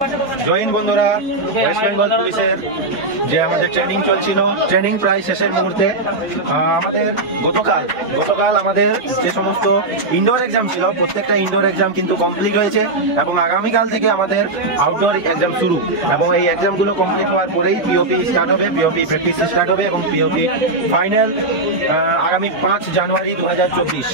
জয় হিন্দ বন্ধুরা, ওয়েস্ট বেঙ্গল পুলিশের যে আমাদের ট্রেনিং চলছিল, ট্রেনিং প্রায় শেষের মুহূর্তে। আমাদের গতকাল আমাদের যে সমস্ত ইনডোর এক্সাম ছিল, প্রত্যেকটা ইনডোর এক্সাম কিন্তু কমপ্লিট হয়েছে এবং আগামীকাল থেকে আমাদের আউটডোর এক্সাম শুরু। এবং এই এক্সামগুলো কমপ্লিট হওয়ার পরেই পিওপি স্টার্ট হবে, পিওপি প্র্যাকটিস স্টার্ট হবে এবং পিওপি ফাইনাল আগামী 5 জানুয়ারি 2024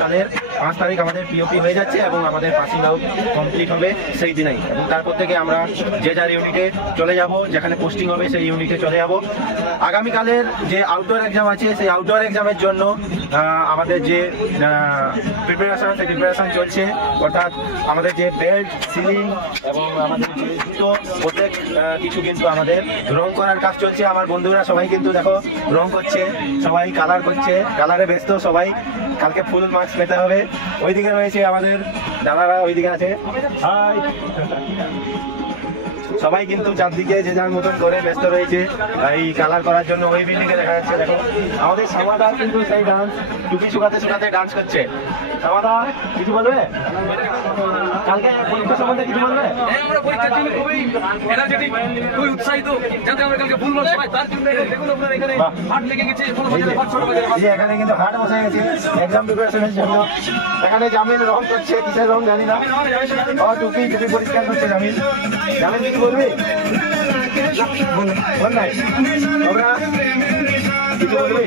সালের 5 তারিখ আমাদের পিওপি হয়ে যাচ্ছে এবং আমাদের পাসিং আউট কমপ্লিট হবে সেই দিনেই। এবং তারপর থেকে আমরা যে যার ইউনিটে চলে যাব, যেখানে পোস্টিং হবে সেই ইউনিটে চলে যাব। আগামীকালের যে আউটডোর এক্সাম আছে, সেই আউটডোর এক্সামের জন্য আমাদের যে প্রিপারেশন চলছে, অর্থাৎ আমাদের যে বেল্ট, সিলিং এবং আমাদের যে জুতো, প্রত্যেক কিছু কিন্তু আমাদের রং করার কাজ চলছে। আমার বন্ধুরা সবাই কিন্তু দেখো রং করছে, সবাই কালার করছে, কালারে ব্যস্ত সবাই। কালকে ফুল মার্কস পেতে হবে। ওইদিকে রয়েছে আমাদের দাদারা, ওইদিকে আছে, হাই। সবাই কিন্তু চারদিকে যে যার মতন করে ব্যস্ত রয়েছে এই কালার করার জন্য। ওই বিল্ডিংয়ে দেখা যাচ্ছে, দেখো আমাদের সামাদা কিন্তু সেই ডান্স টুপি শুকাতে ডান্স করছে। সামাদা কিছু বলবে? কালকে পরীক্ষা সম্বন্ধে কিছু বলবে? আমরা পরীক্ষার জন্য খুবই এনার্জেটিক, খুবই উৎসাহিত, যাতে আমরা কালকে ফুল মার্কস পাই। তার জন্য দেখুন আপনারা এখানে হাট লেগে গেছে, এখানে কিন্তু হাট বসে গেছে এক্সাম প্রিপারেশনের জন্য। এখানে জামিল রং করছে, কিসের রং জানি না, টুপি পরিষ্কার করছে জামিল। জামিল কিছু বলবি? বল নাই আমরা কিছু বলবি?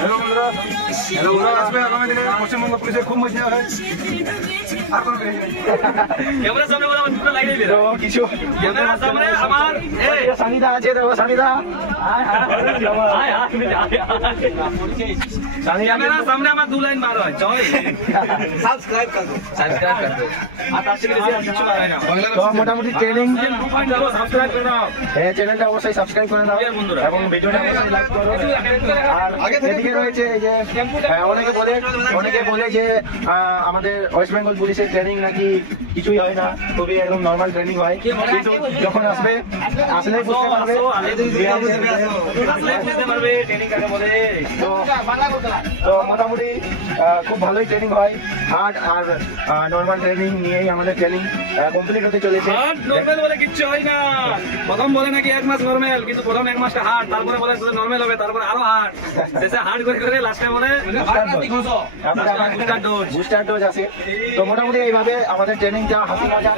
হ্যালো বন্ধুরা, আসবে আগামী দিনে পশ্চিমবঙ্গ পুলিশের খুব মজা হয়। ক্যামেরার সামনে বলা দুটো লাইন দিলে তো কিছু ক্যামেরার সামনে আমার এই সানিদা আছে, দেখো সানিদা, ক্যামেরার সামনে আমার দু লাইন মারো, জয় সাবস্ক্রাইব কর দো আর তার থেকে বেশি কিছু মারাই না। তো মোটামুটি ট্রেনিং 2.0 সাবস্ক্রাইব করে দাও, এই চ্যানেলটা অবশ্যই সাবস্ক্রাইব করে দাও এবং ভিডিওটা অবশ্যই লাইক করো। আর এদিকে রয়েছে এই যে অনেকে বলে যে আমাদের ওয়েস্ট বেঙ্গল পুলিশের ট্রেনিং নাকি কিছুই হয় না, খুবই একদম নর্মাল ট্রেনিং হয়। কিন্তু যখন আসলেই বুঝতে পারবে ট্রেনিং কাকে বলে। তো মোটামুটি খুব ভালোই ট্রেনিং হয়। হার্ড আর নর্মাল ট্রেনিং নিয়েই আমাদের ট্রেনিং কমপ্লিট হতে চলেছে। নরমাল বলে কিচ্ছু হয় না। প্রথম বলে নাকি 1 মাস নরমাল, কিন্তু প্রথম 1 মাসটা হার্ড, তারপরে বলে নরমাল হবে, তারপরে আরো হার্ড, শেষে হার্ড করে লাস্টে বলে বুস্টার ডোজ আছে। তো মোটামুটি এইভাবে আমাদের ট্রেনিংটা হাসি মজা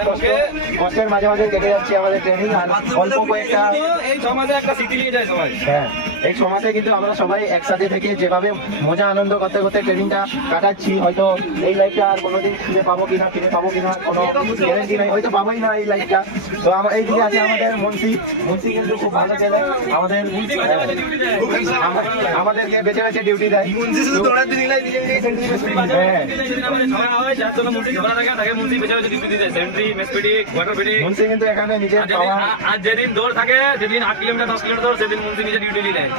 কষ্টের মাঝে মাঝে কেটে যাচ্ছে আমাদের ট্রেনিং। আর অল্প কয়েকটা এই সমাজে একটা স্মৃতি নিয়ে যায় সবাই। হ্যাঁ, এই সমাজে কিন্তু আমরা সবাই একসাথে থেকে যেভাবে মজা আনন্দ করতে করতে ট্রেনিংটা কাটাচ্ছি, হয়তো এই লাইফটা আর কোনোদিন ফিরে পাবো কিনা কোনো গ্যারেন্টি নাই, হয়তো পাবোই না এই লাইফটা। তো আমার এইদিকে আছে আমাদের মুন্সি কিন্তু খুব ভালো ছেলে, আমাদেরকে বেছে বেছে ডিউটি দেয়। মুন্সি কিন্তু এখানে নিজের যেদিন দৌড় থাকে, যেদিন 8 কিলোমিটার 10 কিলোমিটার দৌড়, সেদিন মুন্সি নিজে ডিউটি নেয়।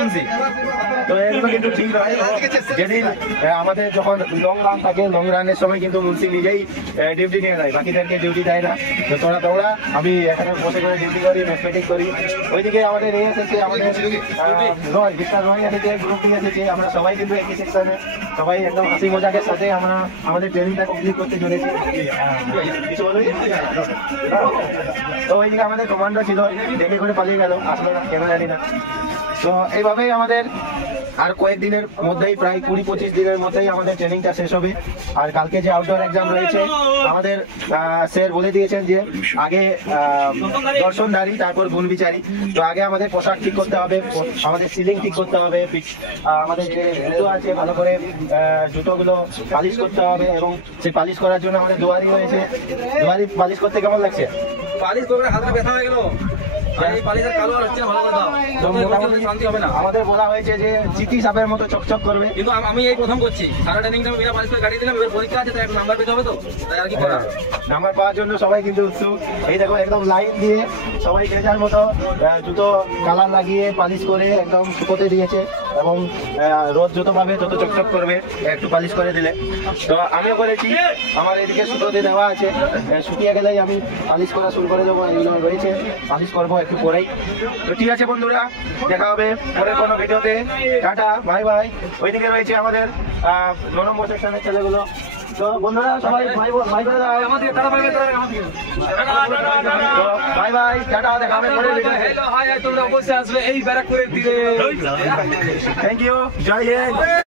মুন্সি তো এগুলো কিন্তু ঠিক নয়। যেদিন আমাদের যখন লং রান থাকে, লং রানের সময় কিন্তু মুন্সি নিজেই ডিউটি নিয়ে নেয়, বাকিদেরকে ডিউটি দেয় না। তো তোরা দৌড়া, আমি এখানে বসে করে ডিউটি করি, ম্যাথমেটিক করি। ওইদিকে আমাদের এসেছে আমাদের রয় এসেছে, গ্রুপ নিয়ে এসেছে। আমরা সবাই কিন্তু একই সেকশনে, সবাই একদম হাসি মজাকের সাথে আমরা আমাদের ট্রেনিংটা কমপ্লিট করতে চলেছি। কিছু বলবি? তো ওইদিকে আমাদের কমান্ডার ছিল, দেখে করে পালিয়ে গেল, আসলো না কেন জানি না। তো এইভাবেই আমাদের আর কয়েকদিনের মধ্যেই, প্রায় 20-25 দিনের মধ্যেই আমাদের ট্রেনিংটা শেষ হবে। আর কালকে যে আউটডোর এক্সাম রয়েছে, আমাদের স্যার বলে দিয়েছেন যে আগে দর্শনধারী, তারপর গুণবিচারী। তো আগে আমাদের পোশাক ঠিক করতে হবে, আমাদের সিলিং ঠিক করতে হবে, আমাদের যে জুতো আছে ভালো করে জুতোগুলো পালিশ করতে হবে। এবং সেই পালিশ করার জন্য আমাদের দুয়ারি রয়েছে। দুয়ারি পালিশ করতে কেমন লাগছে? পালিশ করবে, হাতে ব্যথা হয়ে গেল। আমাদের বলা হয়েছে যে চিঠি সাপের মতো চকচক করবে, কিন্তু আমি এই প্রথম করছি। সারা ট্রেনিংটা বিনা পালিশ করে গাড়ি দিলাম, এবার পরীক্ষা আছে, তাই একটা নাম্বার পেতে হবে, তো তাই আর কি করা। নাম্বার পাওয়ার জন্য সবাই কিন্তু উৎসুক। এই দেখো একদম লাইন দিয়ে সবাই যে যার মতো জুতো কালার লাগিয়ে পালিশ করে একদম শুকোতে দিয়েছে। এবং রোদ যত পাবে তত চকচক করবে একটু পালিশ করে দিলে। তো আমিও করেছি, আমার এদিকে শুকোতে দেওয়া আছে, শুকিয়ে গেলেই আমি পালিশ করা শুরু করে দেবো। এগুলো রয়েছে, পালিশ করবো একটু পরেই। তো ঠিক আছে বন্ধুরা, দেখা হবে পরের কোনো ভিডিওতে। Tata, bye bye. ওইদিকে রয়েছে আমাদের 9 নম্বর সেকশনের ছেলেগুলো। তো বন্ধুরা সবাই ভাই ভাই করে দাও। আমাদের তারা ভাই তারা আমাদের তো বাই বাই, টাটা, দেখা হবে পরের ভিডিওতে। হ্যালো হাই, তোমরা অবশ্যই আসবে এই ব্যারাকপুরের দিকে। থ্যাংক ইউ, জয় হিন্দ।